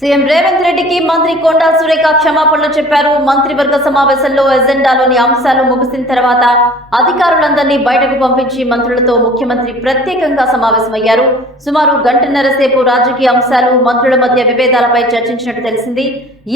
CM Revanth రెడ్డికి మంత్రి కొండా సురేఖ క్షమాపణలు చెప్పారు. మంత్రివర్గ సమావేశంలో ఎజెండాలోని అంశాలు ముగిసిన తర్వాత అధికారులందరినీ బయటకు పంపించి మంత్రులతో ముఖ్యమంత్రి ప్రత్యేకంగా సమావేశమయ్యారు. సుమారు గంటన్నర సేపు రాజకీయ అంశాలు మంత్రుల మధ్య విభేదాలపై చర్చించినట్టు తెలిసింది.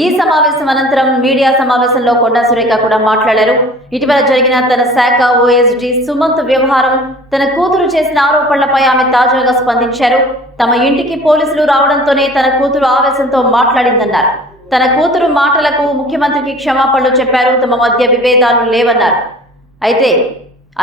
ఈ సమావేశం అనంతరం మీడియా సమావేశంలో కొండా సురేఖ కూడా మాట్లాడారు. ఇటీవల జరిగిన తన శాఖ ఓఎస్డి సుమంత్ వ్యవహారం తన కూతురు చేసిన ఆరోపణలపై ఆమె తాజాగా స్పందించారు. తమ ఇంటికి పోలీసులు రావడంతోనే తన కూతురు ఆవేశంతో మాట్లాడిందన్నారు. తన కూతురు మాటలకు ముఖ్యమంత్రికి క్షమాపణలు చెప్పారు తమ మధ్య విభేదాలు లేవన్నారు. అయితే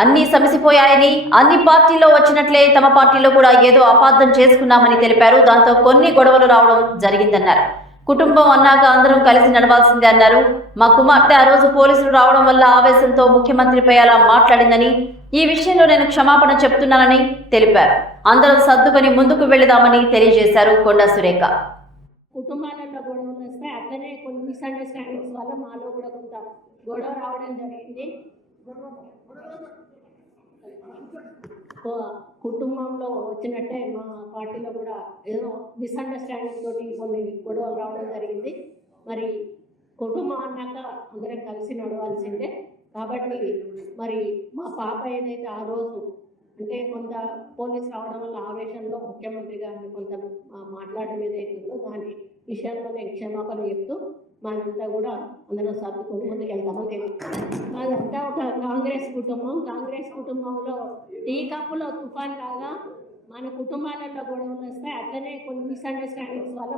అన్నీ సమసిపోయాయని అన్ని పార్టీల్లో వచ్చినట్లే తమ పార్టీలో కూడా ఏదో అపార్థం చేసుకున్నామని తెలిపారు. దాంతో కొన్ని గొడవలు రావడం జరిగిందన్నారు. కుటుంబం అన్నాక అందరం కలిసి నడవాల్సిందే అన్నారు. మా కుమార్తె ఆ రోజు పోలీసులు రావడం వల్ల ఆవేశంతో ముఖ్యమంత్రిపై అలా మాట్లాడిందని ఈ విషయంలో నేను క్షమాపణ చెప్తున్నానని తెలిపారు. అందరం సర్దుకొని ముందుకు వెళదామని తెలియజేశారు కొండా సురేఖ. కుటుంబాలలో గొడవలు వస్తే అట్లనే కొన్ని మిస్అండర్స్టాండింగ్స్ వల్ల మాలో కూడా కొంత గొడవ రావడం జరిగింది. కుటుంబంలో వచ్చినట్టే మా పార్టీలో కూడా ఏదో మిస్అండర్స్టాండింగ్ తోటి గొడవలు రావడం జరిగింది. మరి కుటుంబం అన్నాక అందరం కలిసి నడవాల్సిందే. కాబట్టి మరి మా పాప ఏదైతే ఆ రోజు అంటే కొంత పోలీస్ రావడం వల్ల ఆవేశంలో ముఖ్యమంత్రి గారిని కొంత మాట్లాడడం ఏదైతుందో దాని విషయంలో నేను క్షమాపణ చెప్తూ మనంతా కూడా అందరం సర్దుకొని ముందుకు వెళ్తామని మాదంతా ఒక కాంగ్రెస్ కుటుంబం. కాంగ్రెస్ కుటుంబంలో టీ కప్పులో తుఫాన్ లాగా మన కుటుంబాలలో గొడవలు వస్తాయి. అట్లనే కొన్ని మిస్అండర్స్టాండింగ్స్ వల్ల